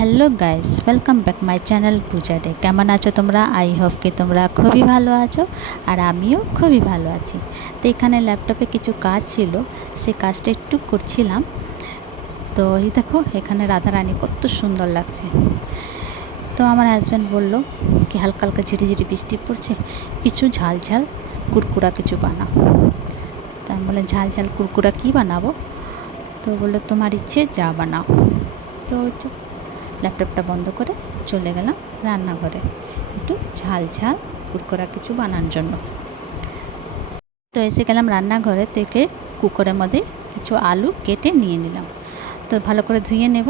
Hello guys, welcome back my channel Puja day. কেমন আছো তোমরা? আই হোপ কি তোমরা খুবই ভালো আছো, আর আমিও খুবই ভালো আছি। তো এখানে ল্যাপটপে কিছু কাজ ছিল, সে কাজটা একটু করছিলাম। তো এই দেখো, এখানে রাধারানী কত সুন্দর লাগছে। তো আমার হাজব্যান্ড বলল কি হালকা হালকা ঝিরিঝিরি বৃষ্টি পড়ছে, কিছু ঝাল ঝাল কুরকুরা কিছু বানাও। তো আমি বললাম ঝাল ঝাল কুরকুরা কী বানাবো? তো বললো তোমার ইচ্ছে যা বানাও। তো ল্যাপটপটা বন্ধ করে চলে গেলাম রান্নাঘরে একটু ঝাল ঝাল কুরকুরা কিছু বানানোর জন্য। তো এসে গেলাম রান্নাঘরে, থেকে কুকারের মধ্যে কিছু আলু কেটে নিয়ে নিলাম। তো ভালো করে ধুয়ে নেব,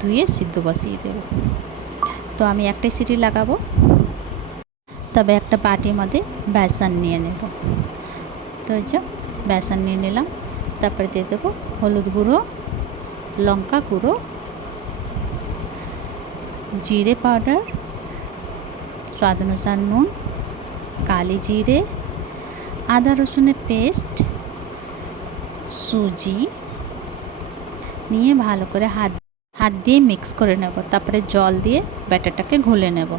ধুয়ে সিদ্ধ বসিয়ে দেব। তো আমি একটাই সিটি লাগাবো। তবে একটা বাটির মধ্যে বেসন নিয়ে নেব। তো যে বেসন নিয়ে নিলাম, তারপরে দিয়ে দেবো হলুদ গুঁড়ো, লঙ্কা গুঁড়ো, जीरे पाउडर, स्वाद अनुसार नून, काली जीरे, आदा रसुन पेस्ट, सूजी নিয়ে ভালো করে হাত দিয়ে মিক্স করে নেব। তারপরে জল দিয়ে ব্যাটারটাকে ঘুলে নেব।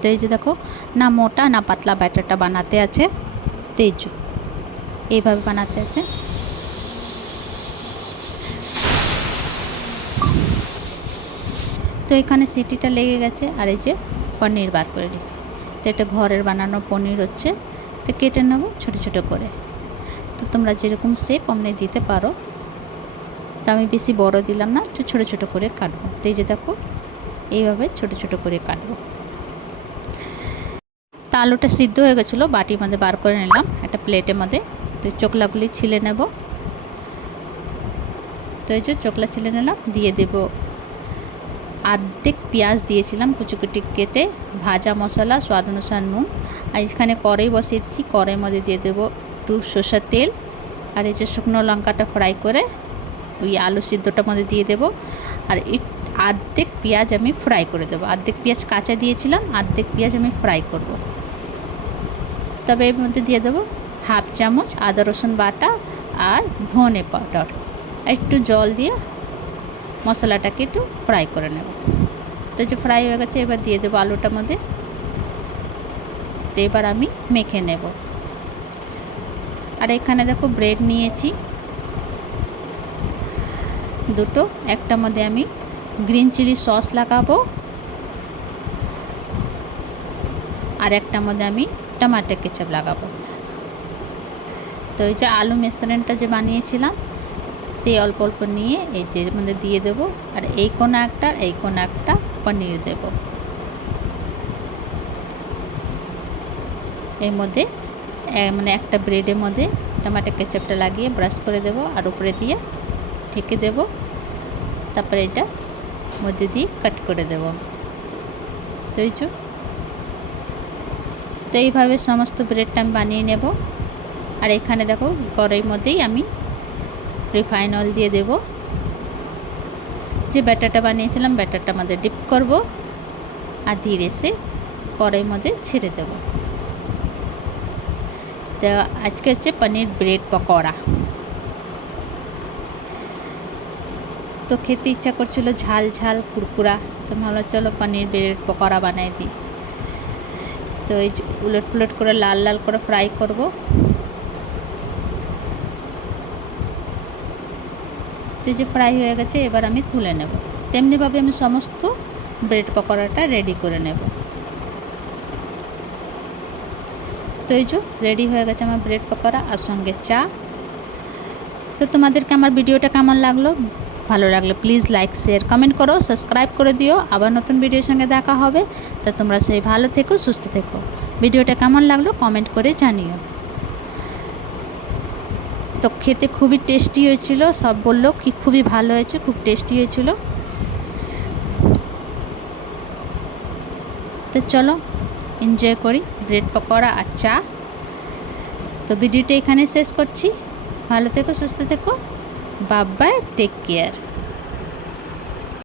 তো এই যে দেখো, না মোটা না পাতলা ব্যাটারটা বানাতে আছে। তেজ এইভাবে বানাতে আছে। তো এখানে সিটিটা লেগে গেছে, আর এই যে পনির বার করে নিয়েছি। তো এটা ঘরের বানানো পনির হচ্ছে। তো কেটে নেব ছোটো ছোটো করে। তো তোমরা যেরকম শেপ অমনি দিতে পারো। তো আমি বেশি বড় দিলাম না, একটু ছোটো ছোটো করে কাটবো। তো এই যে দেখো, এইভাবে ছোটো ছোটো করে কাটবো। তা আলুটা সিদ্ধ হয়ে গেছিলো, বাটির মধ্যে বার করে নিলাম একটা প্লেটের মধ্যে। তো চোকলাগুলি ছিলে নেব। তো এই যে চোকলা ছিলে নিলাম, দিয়ে দেব আর্ধেক পেঁয়াজ দিয়েছিলাম কুচি কুচি কেটে, ভাজা মশলা, স্বাদ অনুসার নুন। আর এখানে কড়াই বসিয়ে দিচ্ছি, কড়াইয়ের মধ্যে দিয়ে দেবো একটু সরষের তেল। আর এই যে শুকনো লঙ্কাটা ফ্রাই করে ওই আলু সিদ্ধটার মধ্যে দিয়ে দেবো। আর আর্ধেক পেঁয়াজ আমি ফ্রাই করে দেবো। অর্ধেক পেঁয়াজ কাঁচা দিয়েছিলাম, অর্ধেক পেঁয়াজ আমি ফ্রাই করব। তবে এর মধ্যে দিয়ে দেবো হাফ চামচ আদা রসুন বাটা আর ধনে পাউডার। একটু জল দিয়ে মশলাটাকে একটু ফ্রাই করে নেব। তো যে ফ্রাই হয়ে গেছে, এবার দিয়ে দেবো আলুটার মধ্যে। তো এবার আমি মেখে নেব। আর এখানে দেখো ব্রেড নিয়েছি দুটো। একটার মধ্যে আমি গ্রিন চিলি সস লাগাবো, আর একটার মধ্যে আমি টমেটো কেচাপ লাগাবো। তো এই যে আলু মিশ্রণটা যে বানিয়েছিলাম, সেই অল্প অল্প নিয়ে এই যে মধ্যে দিয়ে দেবো। আর এই কোণা একটা, এই কোণা একটা পনির দেব। এর মধ্যে মানে একটা ব্রেডের মধ্যে টমেটো কেচাপটা লাগিয়ে ব্রাশ করে দেব, আর উপরে দিয়ে ঢেকে দেব। তারপরে এটা মধ্যে দিয়ে কাট করে দেব। তো এই যে, তো এইভাবে সমস্ত ব্রেডটা আমি বানিয়ে নেব। আর এখানে দেখো কড়াইয়ের মধ্যেই আমি রিফাইন অয়েল দিয়ে দেব। যে ব্যাটারটা বানিয়েছিলাম, ব্যাটারটার মধ্যে ডিপ করব, আর ধীরে সে কড়াইয়ের মধ্যে ছেড়ে দেব। তো আজকে হচ্ছে পনির ব্রেড পকোড়া। তো খেতে ইচ্ছা করছিল ঝাল ঝাল কুরকুরা। তো ভাবলাম চলো পনির ব্রেড পকোড়া বানাই দিই। তো এই উলট পুলট করে লাল লাল করে ফ্রাই করব। তো যে ফ্রাই হয়ে গেছে, এবার আমি তুলে নেব। তেমনিভাবে আমি সমস্ত ব্রেড পকোড়াটা রেডি করে নেব। তো এই যে রেডি হয়ে গেছে আমার ব্রেড পকোড়া, আর সঙ্গে চা। তো তোমাদেরকে আমার ভিডিওটা কেমন লাগলো? ভালো লাগলে প্লিজ লাইক শেয়ার কমেন্ট করো, সাবস্ক্রাইব করে দিও। আবার নতুন ভিডিওর সঙ্গে দেখা হবে। তো তোমরা সেই ভালো থেকো, সুস্থ থেকো। ভিডিওটা কেমন লাগলো কমেন্ট করে জানিও। তো খেতে খুবই টেস্টি হয়েছিল, সব বললো কি খুবই ভালো হয়েছে, খুব টেস্টি হয়েছিল। তো চলো এনজয় করি ব্রেড পকোড়া আর চা। তো ভিডিওটা এখানে শেষ করছি। ভালো থেকো, সুস্থ থেকো। Bye bye, take care.